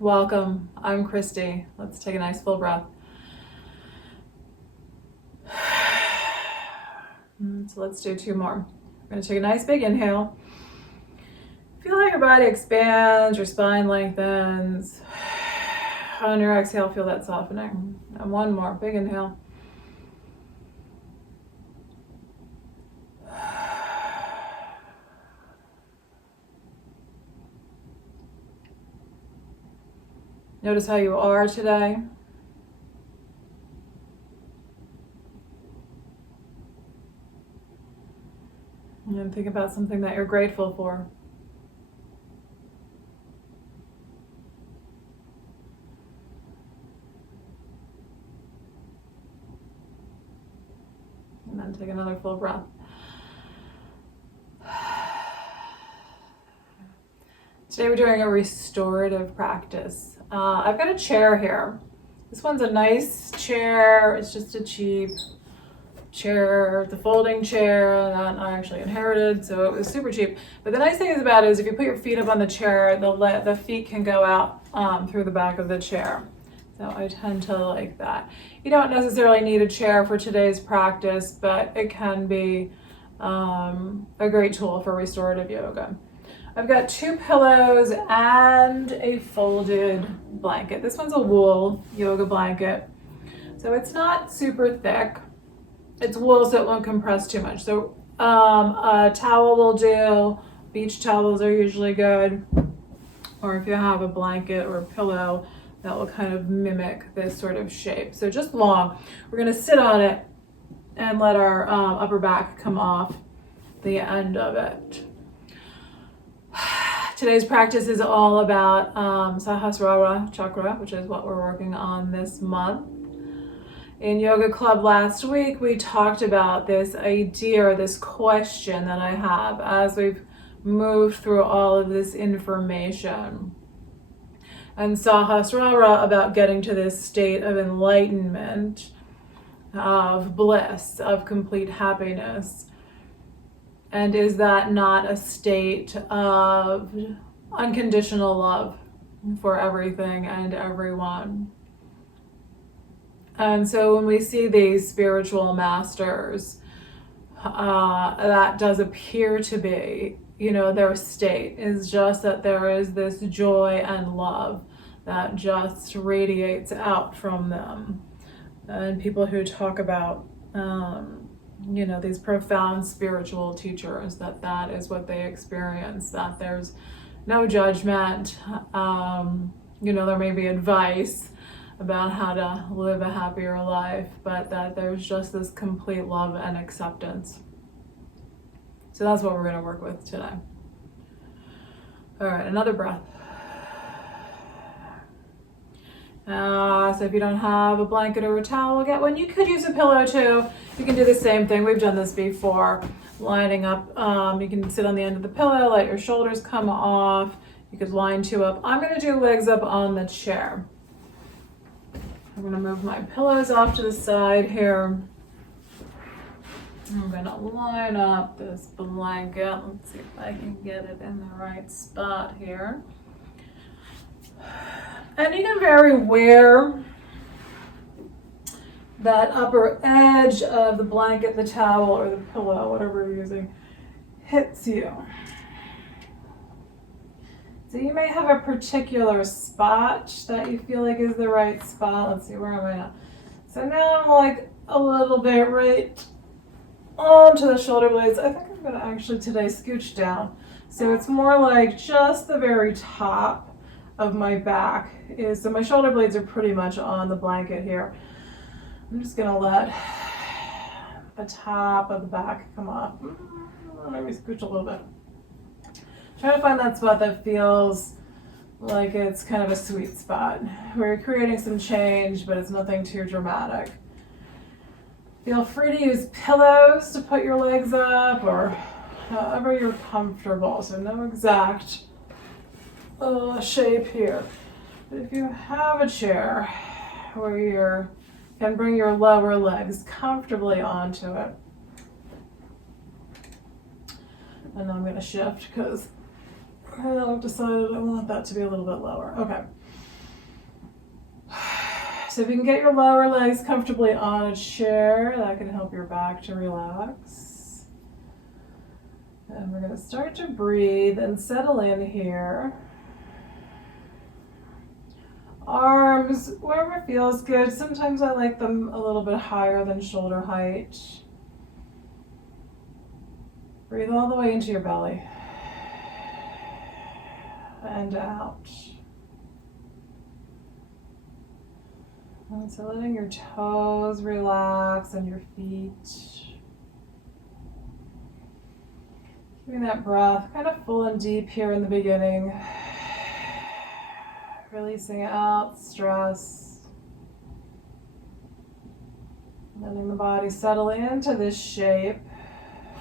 Welcome. I'm Christy. Let's take a nice full breath. So let's do 2 more. We're going to take a nice big inhale. Feel how your body expands, your spine lengthens. On your exhale, feel that softening. And 1 more, big inhale. Notice how you are today. And think about something that you're grateful for. And then take another full breath. Today we're doing a restorative practice. I've got a chair here. This one's a nice chair. It's just a cheap chair. It's a folding chair that I actually inherited, so it was super cheap. But the nice thing about it is if you put your feet up on the chair, the feet can go out through the back of the chair. So I tend to like that. You don't necessarily need a chair for today's practice, but it can be a great tool for restorative yoga. I've got 2 pillows and a folded blanket. This one's a wool yoga blanket. So it's not super thick. It's wool, so it won't compress too much. So a towel will do. Beach towels are usually good. Or if you have a blanket or a pillow, that will kind of mimic this sort of shape. So just long. We're going to sit on it and let our upper back come off the end of it. Today's practice is all about Sahasrara Chakra, which is what we're working on this month. In Yoga Club last week, we talked about this idea or this question that I have as we've moved through all of this information. And Sahasrara about getting to this state of enlightenment, of bliss, of complete happiness. And is that not a state of unconditional love for everything and everyone? And so when we see these spiritual masters, that does appear to be, their state is just that there is this joy and love that just radiates out from them. And people who talk about these profound spiritual teachers, that is what they experience, that there's no judgment. There may be advice about how to live a happier life, but that there's just this complete love and acceptance. So that's what we're going to work with today. All right, another breath. So if you don't have a blanket or a towel, get one. You could use a pillow too. You can do the same thing. We've done this before. Lining up, you can sit on the end of the pillow, let your shoulders come off. You could line 2 up. I'm going to do legs up on the chair. I'm going to move my pillows off to the side here. I'm going to line up this blanket. Let's see if I can get it in the right spot here. And you can vary where that upper edge of the blanket, the towel, or the pillow, whatever you're using, hits you. So you may have a particular spot that you feel like is the right spot. Let's see, where am I now? So now I'm like a little bit right onto the shoulder blades. I think I'm going to actually today scooch down. So it's more like just the very top of my back is, so my shoulder blades are pretty much on the blanket here. I'm just going to let the top of the back come off. Maybe scooch a little bit. Try to find that spot that feels like it's kind of a sweet spot where you're creating some change, but it's nothing too dramatic. Feel free to use pillows to put your legs up or however you're comfortable. So no exact shape here. But if you have a chair where you can bring your lower legs comfortably onto it. And then I'm going to shift because I've decided I want that to be a little bit lower. Okay. So if you can get your lower legs comfortably on a chair, that can help your back to relax. And we're going to start to breathe and settle in here. Arms, wherever feels good. Sometimes I like them a little bit higher than shoulder height. Breathe all the way into your belly. And out. And so letting your toes relax and your feet. Keeping that breath kind of full and deep here in the beginning. Releasing out stress. Letting the body settle into this shape.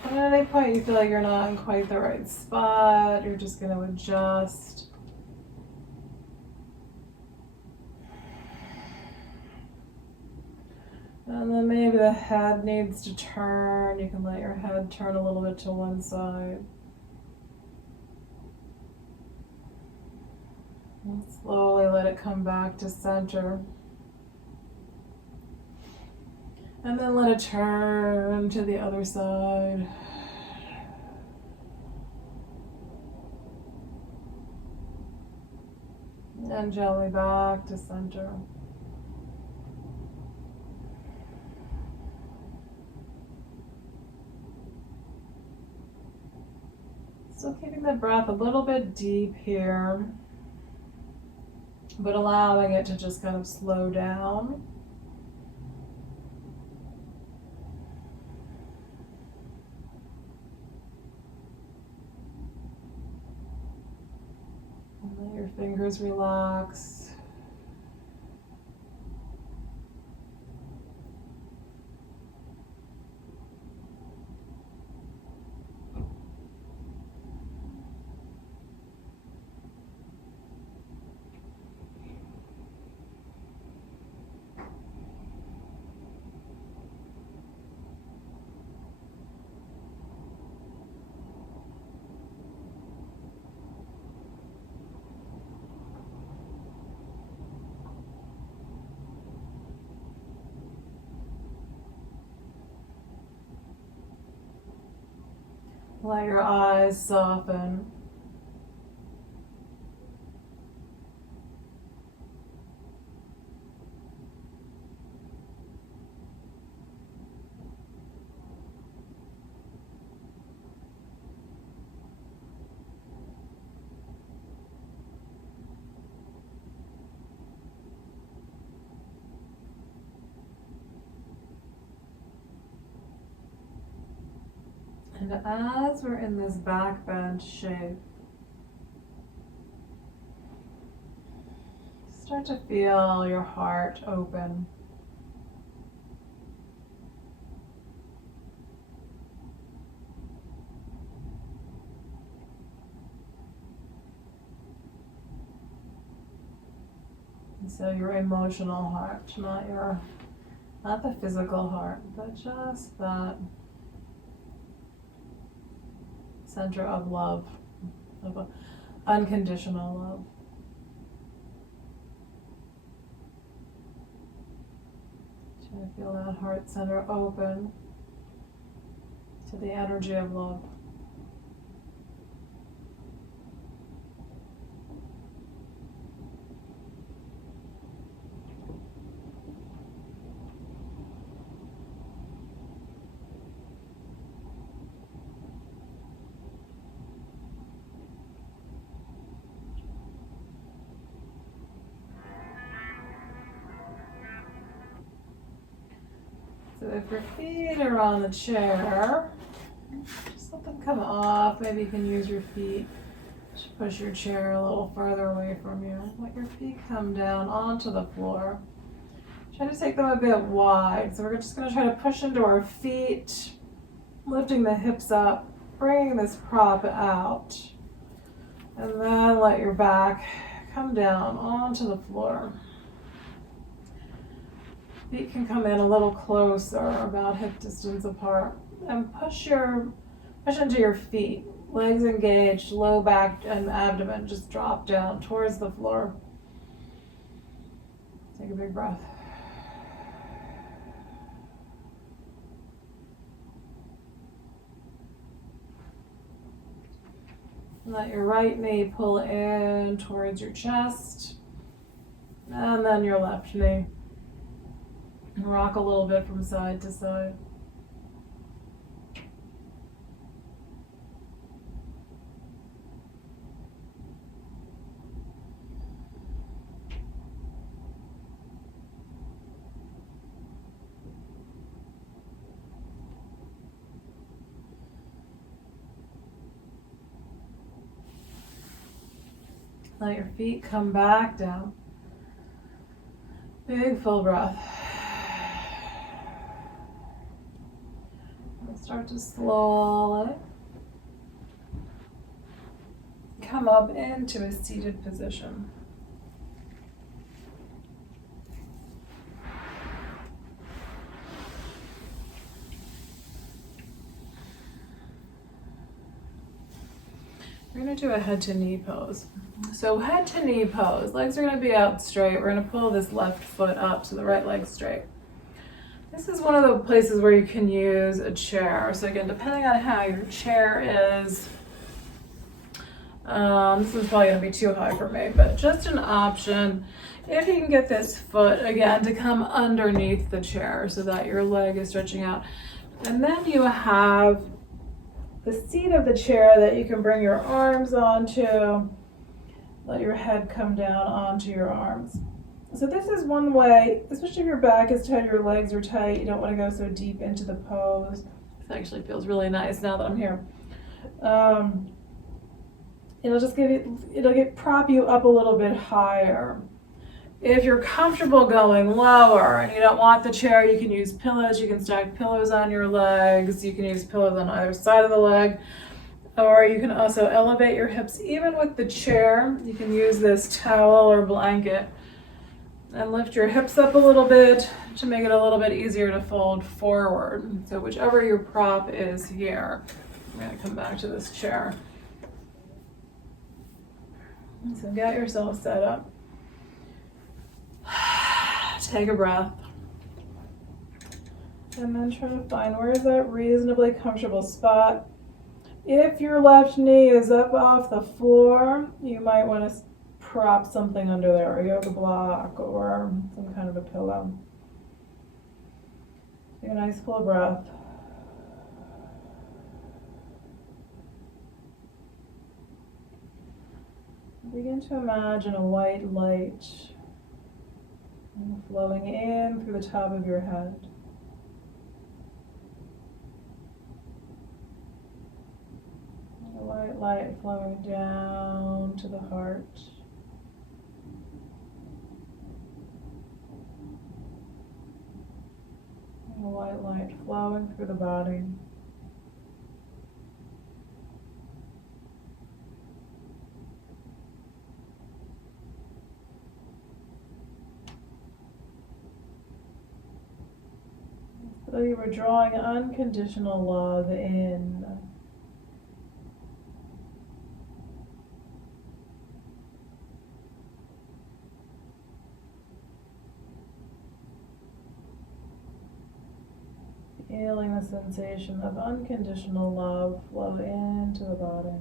And at any point you feel like you're not in quite the right spot, you're just going to adjust. And then maybe the head needs to turn. You can let your head turn a little bit to one side. And slowly let it come back to center. And then let it turn to the other side. And gently back to center. Still keeping the breath a little bit deep here, but allowing it to just kind of slow down. And let your fingers relax. Let your eyes soften. And as we're in this back bend shape, start to feel your heart open. And so your emotional heart, not the physical heart, but just that center of love, of unconditional love. Try to feel that heart center open to the energy of love. So if your feet are on the chair, just let them come off. Maybe you can use your feet to push your chair a little farther away from you. Let your feet come down onto the floor. Try to take them a bit wide. So we're just going to try to push into our feet, lifting the hips up, bringing this prop out. And then let your back come down onto the floor. Feet can come in a little closer, about hip distance apart, and push into your feet. Legs engaged, low back and abdomen just drop down towards the floor. Take a big breath. Let your right knee pull in towards your chest, and then your left knee. Rock a little bit from side to side. Let your feet come back down. Big full breath. And start to slowly come up into a seated position. We're going to do a head to knee pose. So head to knee pose, legs are going to be out straight. We're going to pull this left foot up so the right leg's straight. This is one of the places where you can use a chair. So again, depending on how your chair is, this is probably going to be too high for me, but just an option. If you can get this foot, again, to come underneath the chair so that your leg is stretching out. And then you have the seat of the chair that you can bring your arms onto. Let your head come down onto your arms. So this is one way, especially if your back is tight, your legs are tight, you don't want to go so deep into the pose. This actually feels really nice now that I'm here. It'll prop you up a little bit higher. If you're comfortable going lower and you don't want the chair, you can use pillows. You can stack pillows on your legs. You can use pillows on either side of the leg. Or you can also elevate your hips even with the chair. You can use this towel or blanket and lift your hips up a little bit to make it a little bit easier to fold forward. So whichever your prop is here. I'm going to come back to this chair. So get yourself set up. Take a breath. And then try to find where is that reasonably comfortable spot. If your left knee is up off the floor, you might want to prop something under there, a yoga block or some kind of a pillow. Take a nice full breath. Begin to imagine a white light flowing in through the top of your head. A white light flowing down to the heart. And a white light flowing through the body. So you were drawing unconditional love in. Feeling the sensation of unconditional love flow into the body.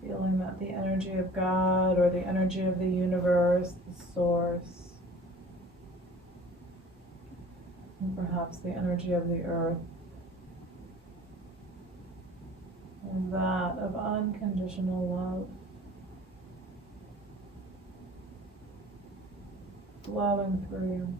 Feeling that the energy of God or the energy of the universe, the source, and perhaps the energy of the earth, and that of unconditional love flowing through you.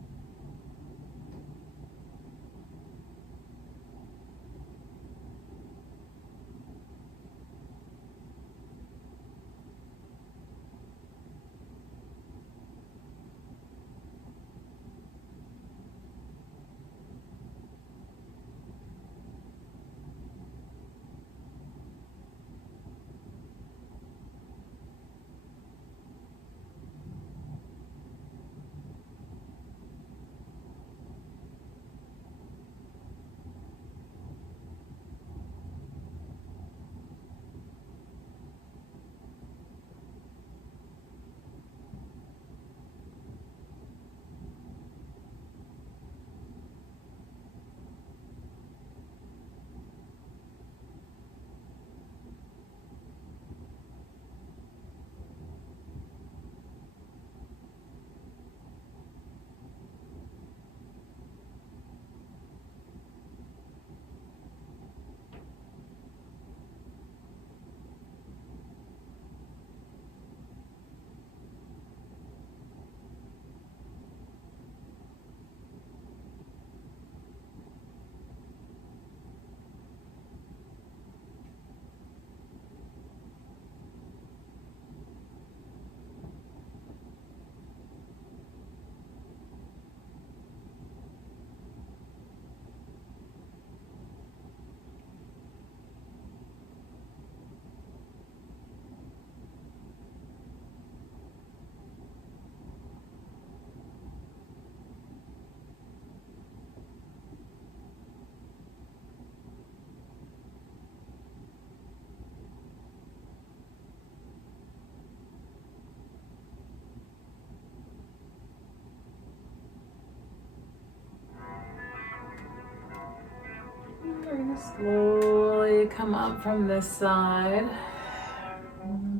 Slowly come up from this side.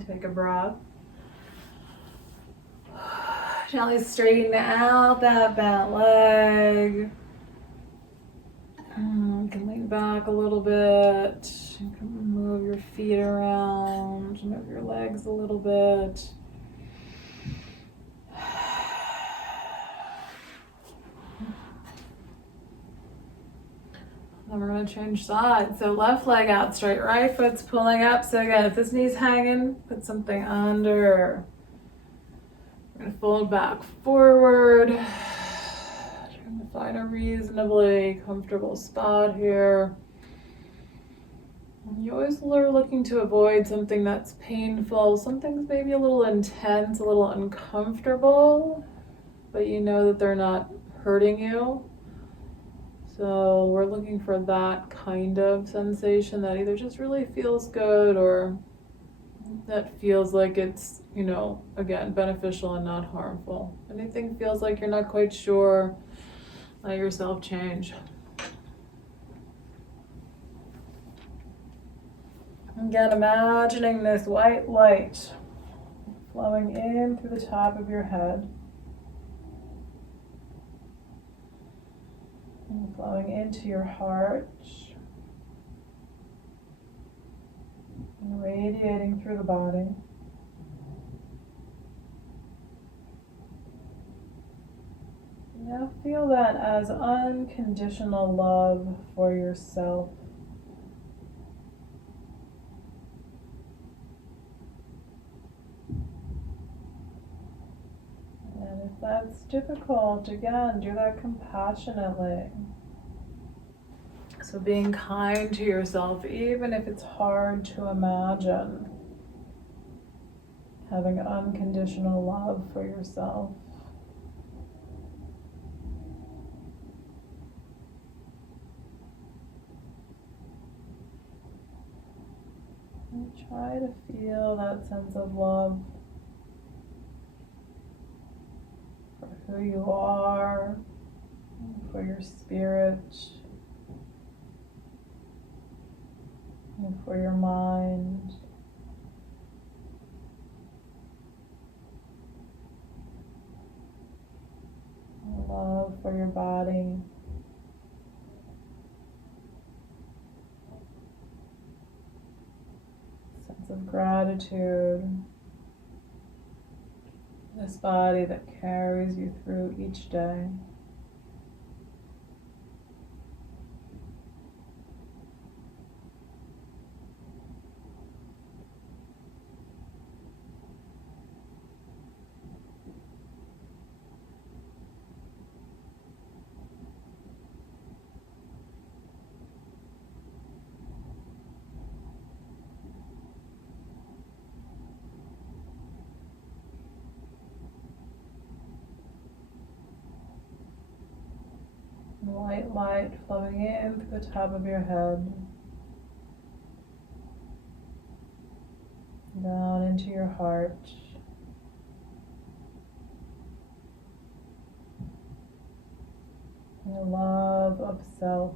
Take a breath. Gently straighten out that bent leg. You can lean back a little bit. You can move your feet around, move your legs a little bit. Then we're going to change sides. So left leg out straight, right foot's pulling up. So again, if this knee's hanging, put something under. We're going to fold back forward. Trying to find a reasonably comfortable spot here. And you always are looking to avoid something that's painful. Something's maybe a little intense, a little uncomfortable, but you know that they're not hurting you. So we're looking for that kind of sensation that either just really feels good or that feels like it's, you know, again, beneficial and not harmful. Anything feels like you're not quite sure, let yourself change. Again, imagining this white light flowing in through the top of your head. And flowing into your heart, and radiating through the body. Now feel that as unconditional love for yourself. And if that's difficult, again, do that compassionately. So being kind to yourself, even if it's hard to imagine, having unconditional love for yourself. And try to feel that sense of love for who you are, for your spirit, and for your mind. Love for your body. Sense of gratitude. This body that carries you through each day. White light flowing in through the top of your head, down into your heart, your love of self,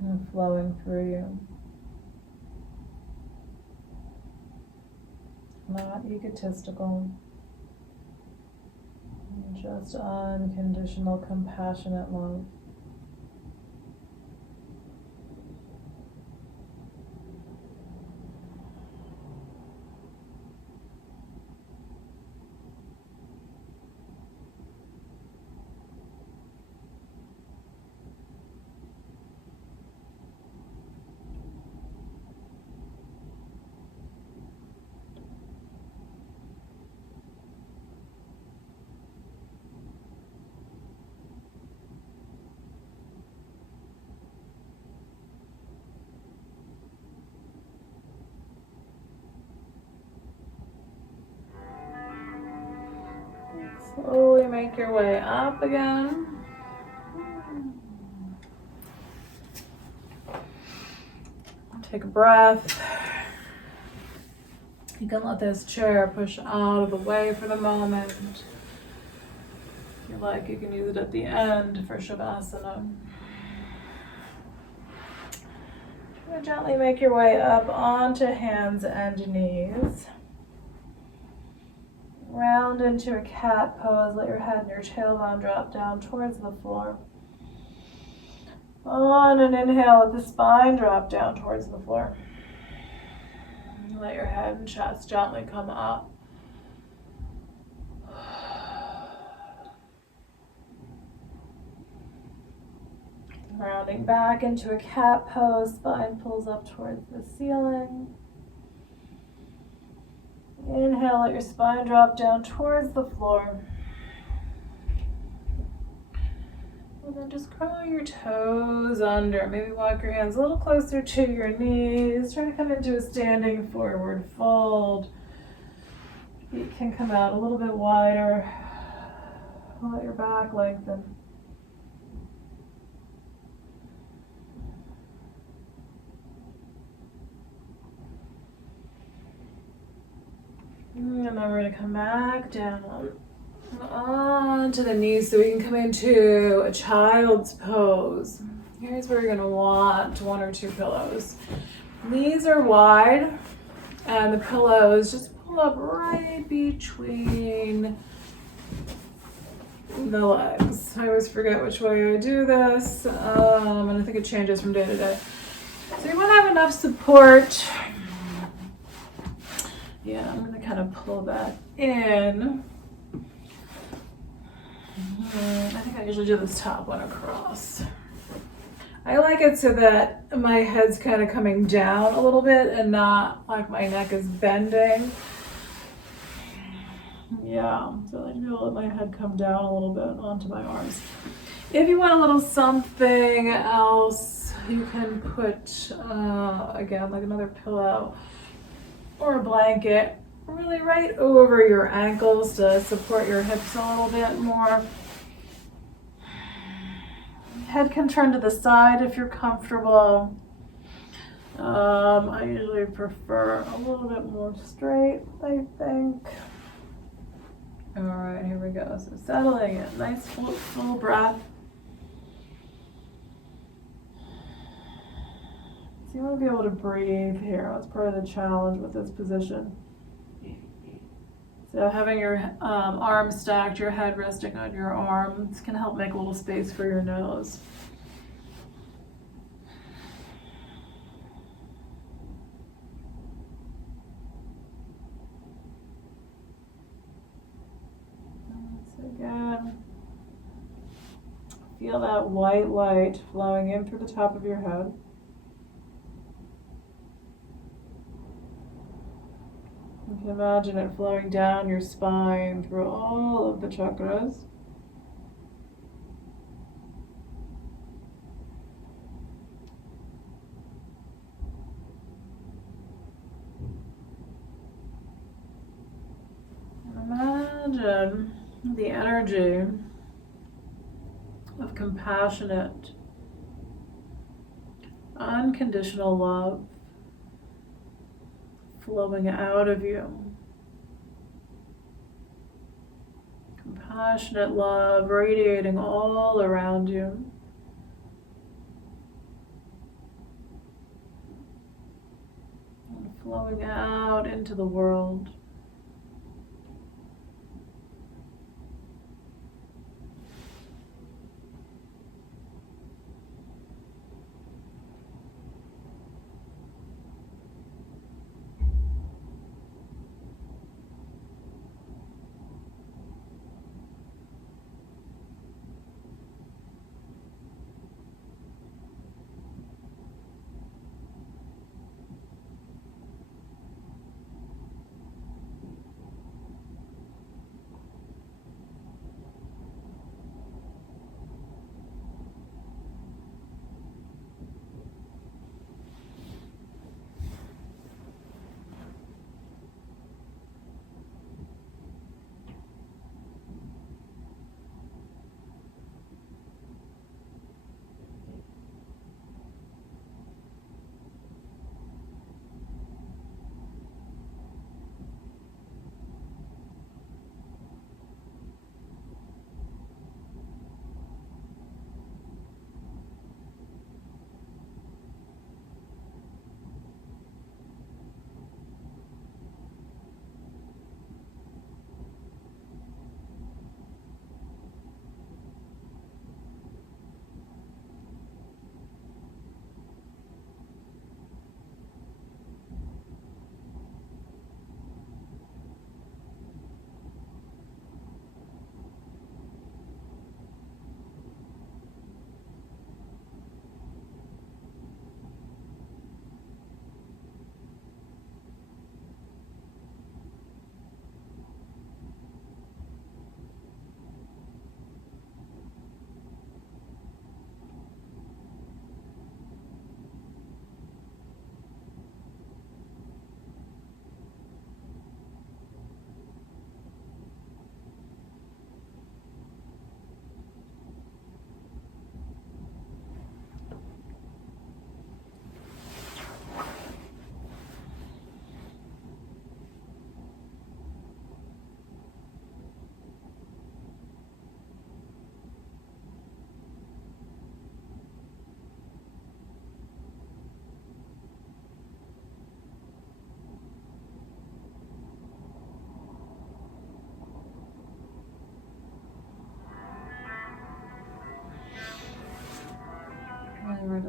and flowing through you. Not egotistical. Just unconditional, compassionate love. Slowly make your way up again. Take a breath. You can let this chair push out of the way for the moment. If you like, you can use it at the end for Shavasana. Gently make your way up onto hands and knees. Round into a cat pose. Let your head and your tailbone drop down towards the floor. On an inhale, let the spine drop down towards the floor. Let your head and chest gently come up. Rounding back into a cat pose, spine pulls up towards the ceiling. Inhale, let your spine drop down towards the floor. And then just curl your toes under. Maybe walk your hands a little closer to your knees. Try to come into a standing forward fold. Feet can come out a little bit wider. Let your back lengthen. And then we're going to come back down onto the knees so we can come into a child's pose. Here's where you're going to want 1 or 2 pillows. Knees are wide and the pillows just pull up right between the legs. I always forget which way I do this, and I think it changes from day to day. So you want to have enough support. Yeah, I'm going to kind of pull that in. I think I usually do this top one across. I like it so that my head's kind of coming down a little bit and not like my neck is bending. Yeah, so I like to be able to let my head come down a little bit onto my arms. If you want a little something else, you can put, again, like another pillow or a blanket really right over your ankles to support your hips a little bit more. Head can turn to the side if you're comfortable. I usually prefer a little bit more straight, I think. All right, here we go. So settling in, nice full breath. So you want to be able to breathe here. That's part of the challenge with this position. So having your arms stacked, your head resting on your arms can help make a little space for your nose. Once again, feel that white light flowing in through the top of your head. You can imagine it flowing down your spine through all of the chakras. And imagine the energy of compassionate, unconditional love flowing out of you. Compassionate love radiating all around you. And flowing out into the world.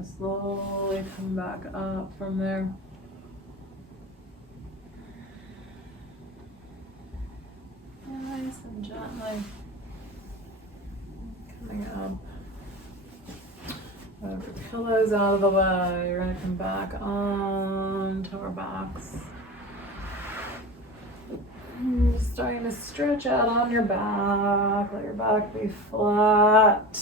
going to slowly come back up from there. Nice and gently coming up. Whatever pillows out of the way, you're going to come back onto our backs. Starting to stretch out on your back. Let your back be flat.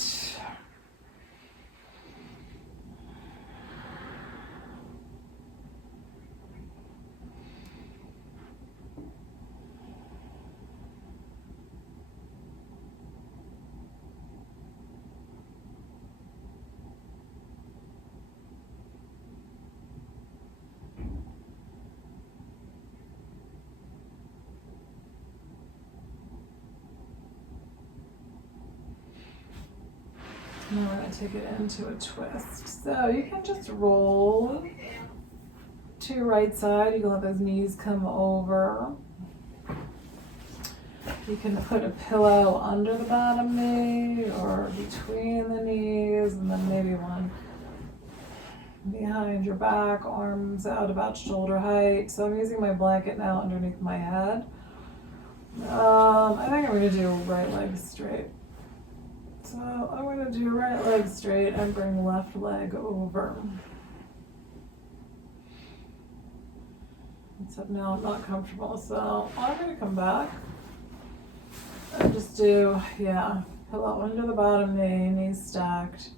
Now we're going to take it into a twist. So you can just roll to your right side. You can let those knees come over. You can put a pillow under the bottom knee or between the knees, and then maybe one behind your back, arms out about shoulder height. So I'm using my blanket now underneath my head. I think I'm going to do right leg straight. So I'm going to do right leg straight and bring left leg over. Except now I'm not comfortable, so I'm going to come back and just do, pillow under the bottom knee, knees stacked.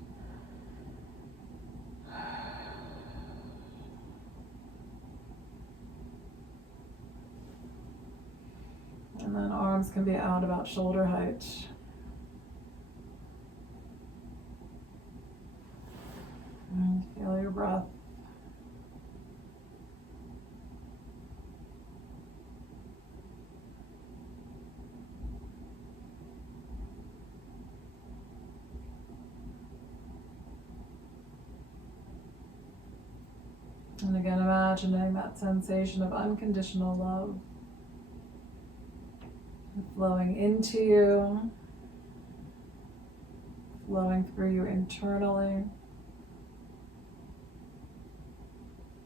And then arms can be out about shoulder height. And feel your breath. And again, imagining that sensation of unconditional love flowing into you, flowing through you internally,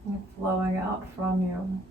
and flowing out from you.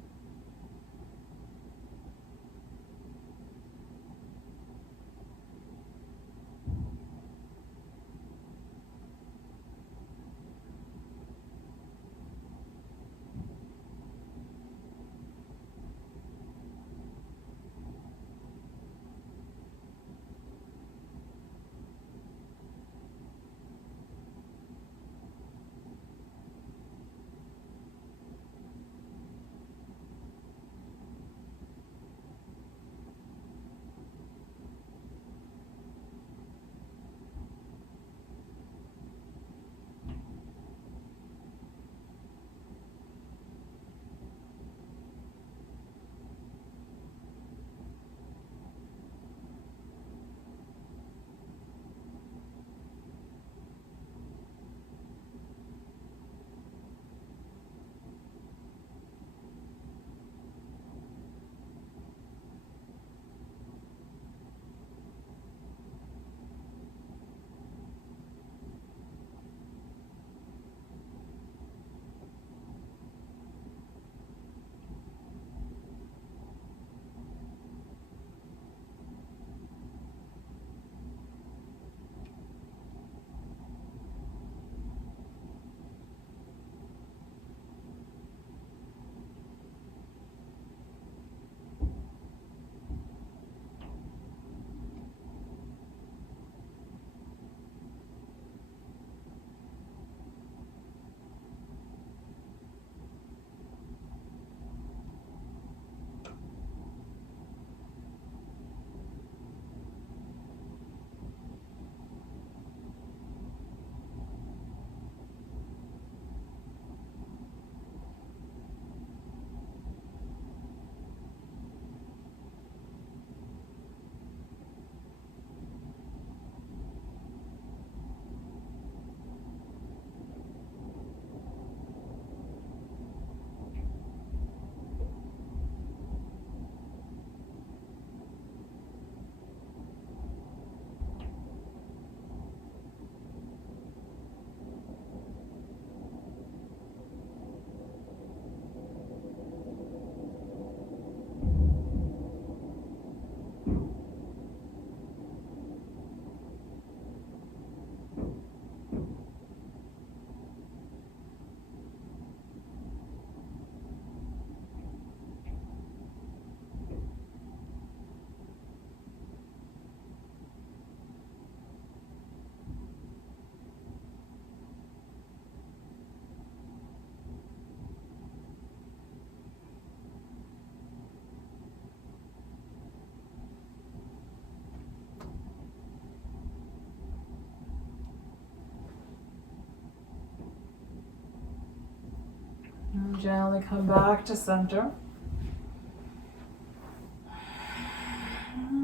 Gently come back to center.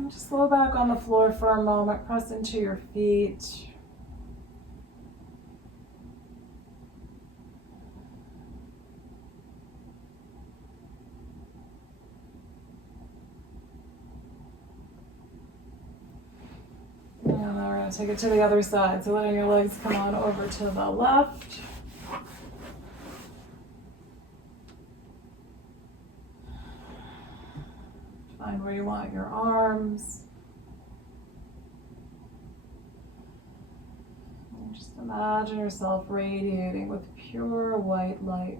Just slow back on the floor for a moment. Press into your feet. And then we're going to take it to the other side. So letting your legs come on over to the left. Find where you want your arms. And just imagine yourself radiating with pure white light.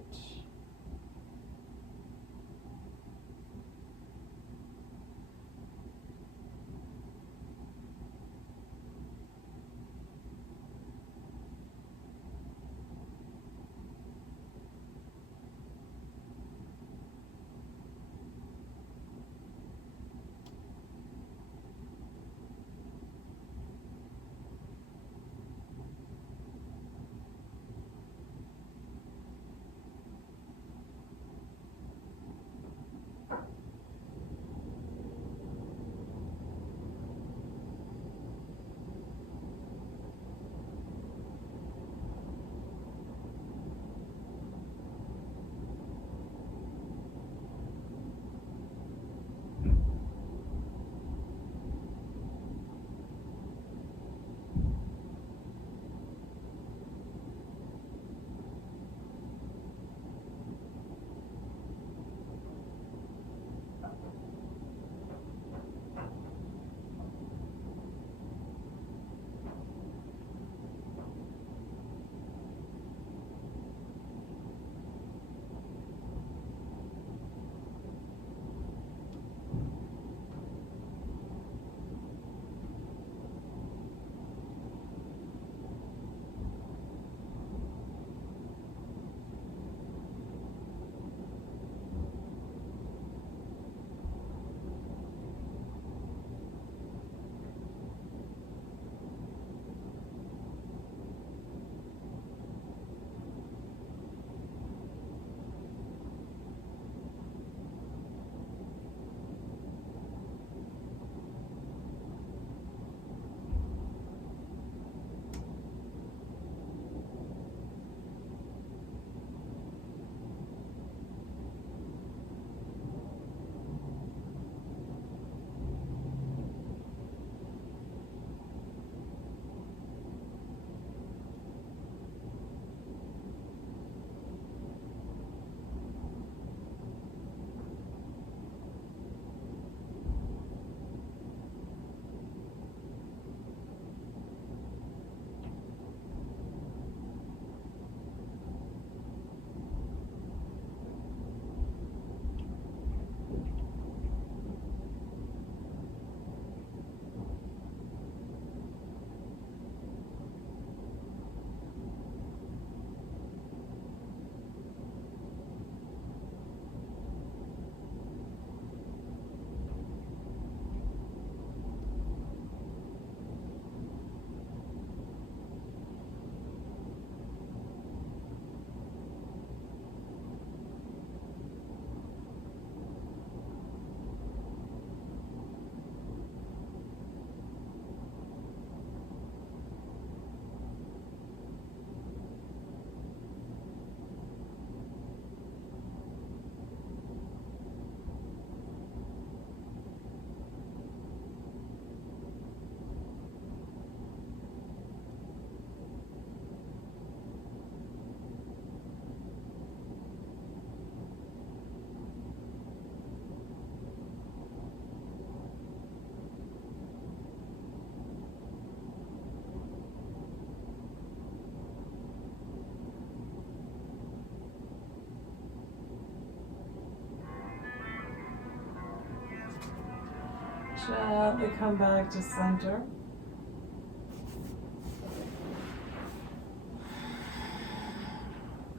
Gently come back to center.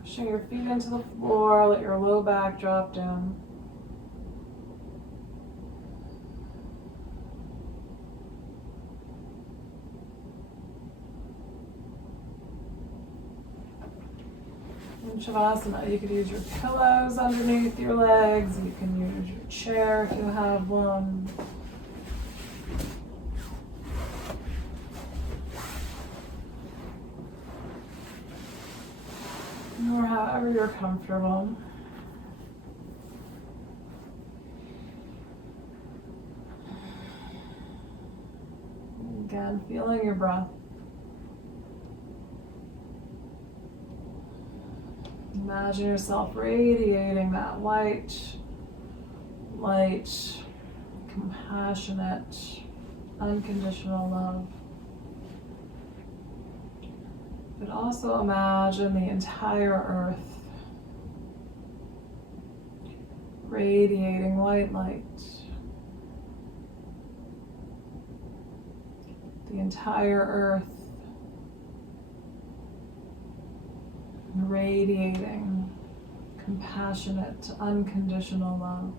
Pushing your feet into the floor, let your low back drop down. And Shavasana. You could use your pillows underneath your legs. You can use your chair if you have one. Or however you're comfortable. Again, feeling your breath. Imagine yourself radiating that light, compassionate, unconditional love. But also imagine the entire earth radiating white light. The entire earth radiating compassionate, unconditional love.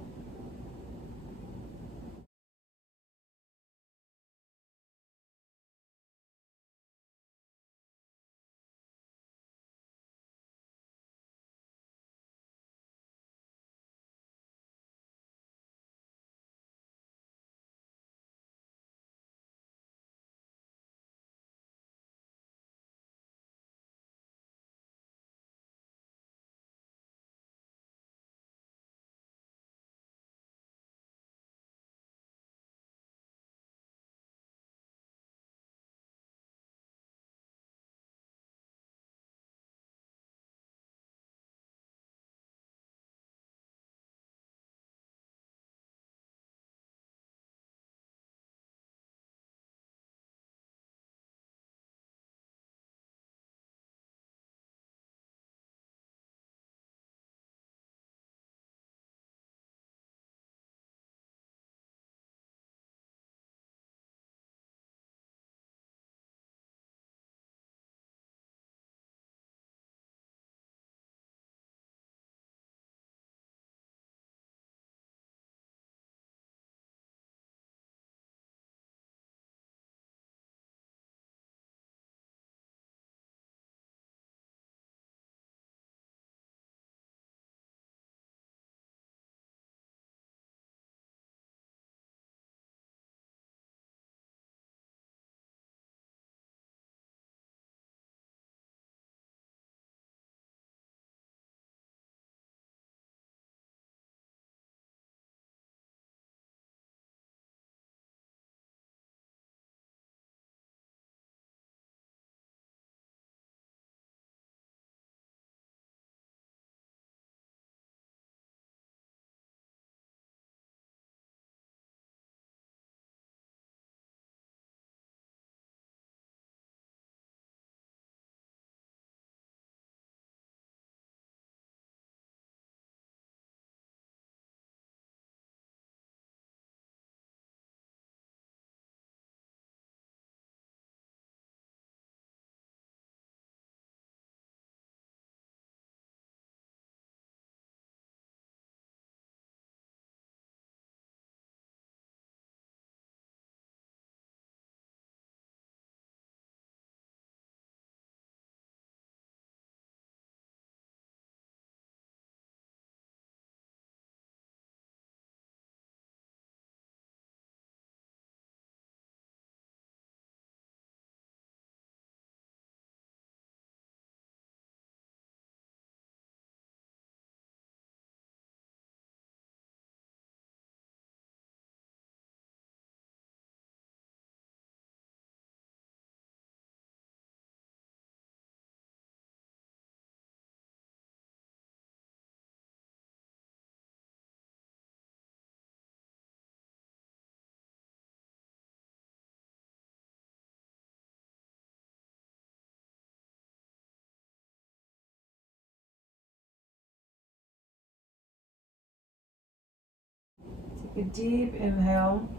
Take a deep inhale.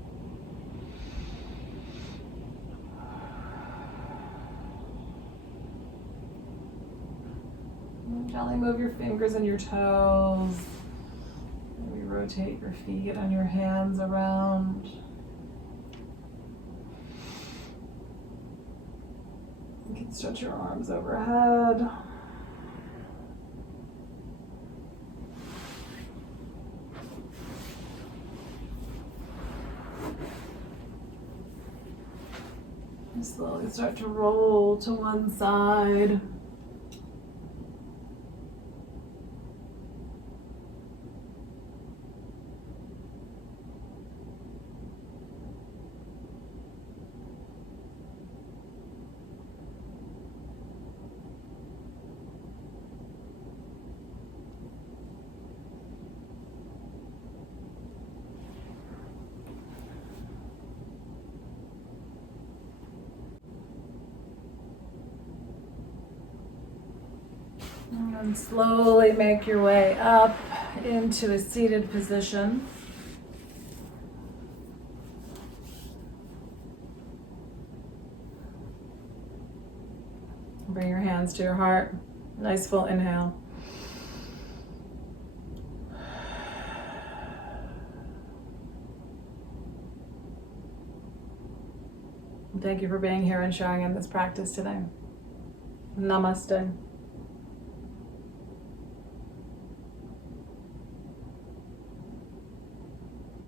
And gently move your fingers and your toes. Maybe rotate your feet and your hands around. You can stretch your arms overhead. And slowly start to roll to one side. And slowly make your way up into a seated position. Bring your hands to your heart. Nice full inhale. Thank you for being here and sharing in this practice today. Namaste.